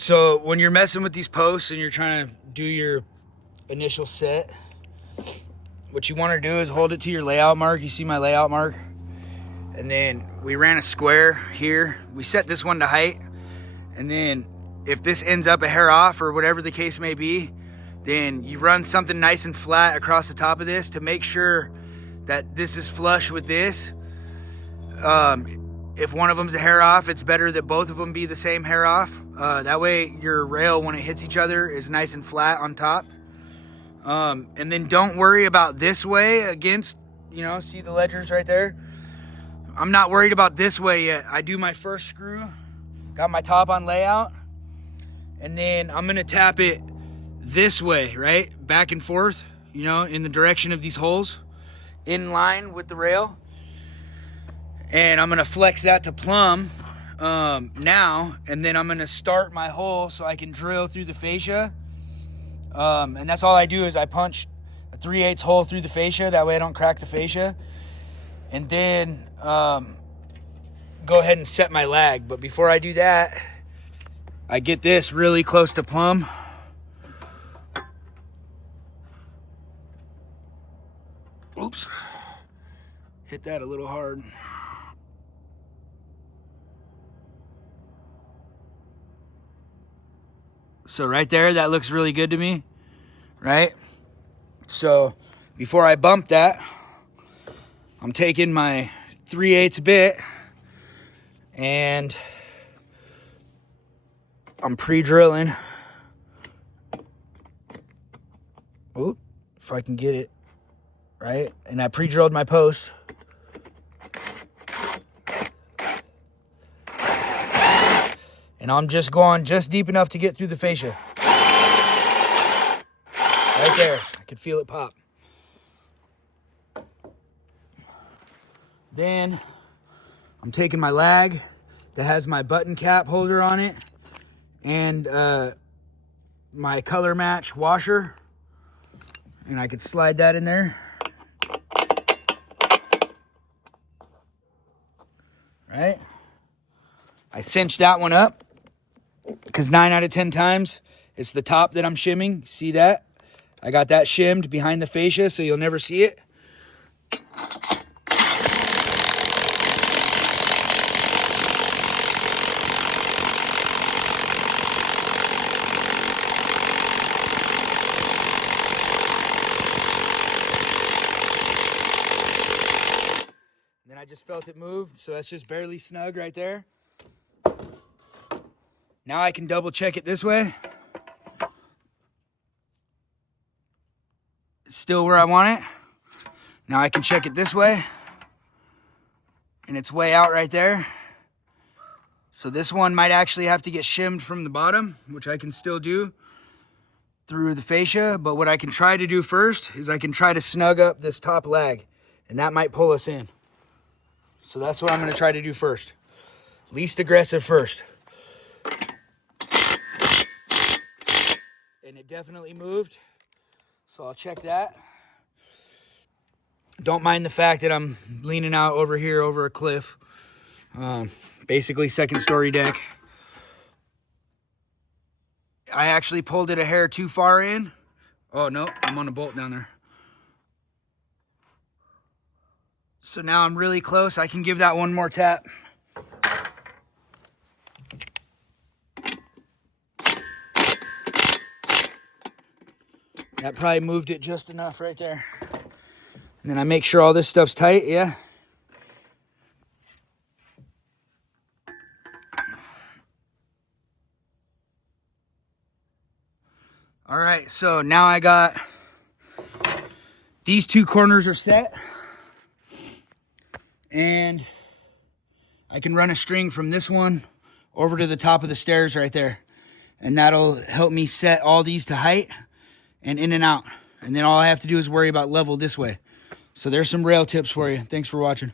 So when you're messing with these posts and you're trying to do your initial set, what you want to do is hold it to your layout mark. You see my layout mark? And then we ran a square here. We set this one to height. And then if this ends up a hair off or whatever the case may be, then you run something nice and flat across the top of this to make sure that this is flush with this. If one of them's a hair off, it's better that both of them be the same hair off. That way your rail, when it hits each other, is nice and flat on top. And then don't worry about this way against, you know, see the ledgers right there? I'm not worried about this way yet. I do my first screw, got my top on layout, and then I'm gonna tap it this way, right? Back and forth, you know, in the direction of these holes, in line with the rail. And I'm gonna flex that to plumb now, and then I'm gonna start my hole so I can drill through the fascia. And that's all I do is I punch a 3/8 hole through the fascia, that way I don't crack the fascia. And then go ahead and set my lag. But before I do that, I get this really close to plumb. Oops, hit that a little hard. So right there, that looks really good to me, right? So before I bump that, I'm taking my 3/8 bit and I'm pre-drilling. Oop, if I can get it, right? And I pre-drilled my post. And I'm just going just deep enough to get through the fascia. Right there, I can feel it pop. Then I'm taking my lag that has my button cap holder on it and my color match washer, and I could slide that in there. Right? I cinch that one up because 9 out of 10 times it's the top that I'm shimming. See that? I got that shimmed behind the fascia so you'll never see it. Then I just felt it move, so that's just barely snug right there. Now I can double check it this way. It's still where I want it. Now I can check it this way. And it's way out right there. So this one might actually have to get shimmed from the bottom, which I can still do through the fascia. But what I can try to do first is I can try to snug up this top lag, and that might pull us in. So that's what I'm gonna try to do first. Least aggressive first. And it definitely moved. So I'll check that. Don't mind the fact that I'm leaning out over here over a cliff. Basically second story deck. I actually pulled it a hair too far in. Oh no, I'm on a bolt down there. So now I'm really close. I can give that one more tap. That probably moved it just enough right there. And then I make sure all this stuff's tight, yeah. All right, so now I got these two corners are set. And I can run a string from this one over to the top of the stairs right there. And that'll help me set all these to height and in and out. And then all I have to do is worry about level this way. So there's some rail tips for you. Thanks for watching.